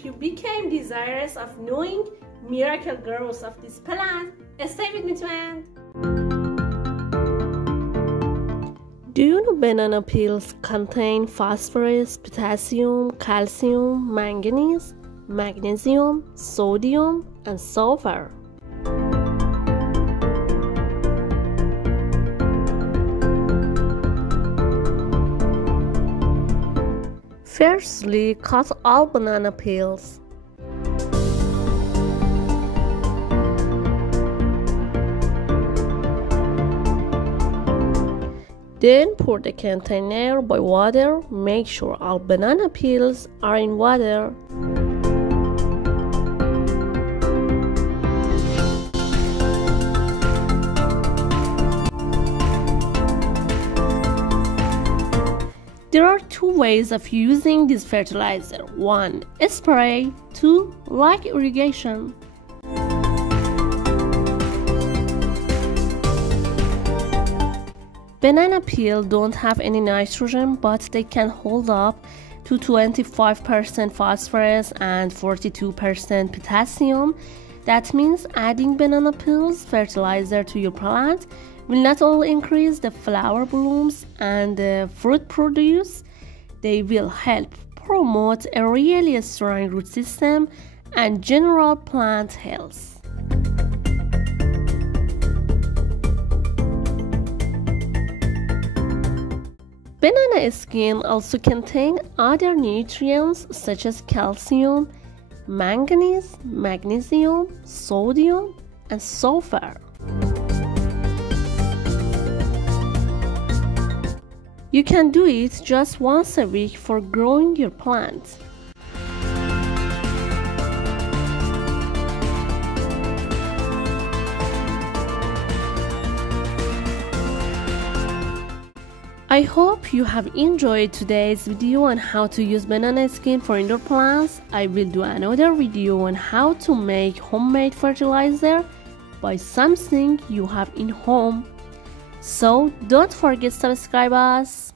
if you became desirous of knowing miracle growth of this plant, stay with me to end. Do you know banana peels contain phosphorus, potassium, calcium, manganese, magnesium, sodium, and sulfur? Firstly, cut all banana peels. Then pour the container by water. Make sure all banana peels are in water. There are two ways of using this fertilizer. 1. Spray. 2. Like irrigation. Banana peel don't have any nitrogen, but they can hold up to 25% phosphorus and 42% potassium. That means adding banana peels fertilizer to your plant will not only increase the flower blooms and the fruit produce, they will help promote a really strong root system and general plant health. Banana skin also contains other nutrients such as calcium, manganese, magnesium, sodium, and sulfur. You can do it just once a week for growing your plant. I hope you have enjoyed today's video on how to use banana skin for indoor plants. I will do another video on how to make homemade fertilizer by something you have in home. So don't forget to subscribe us.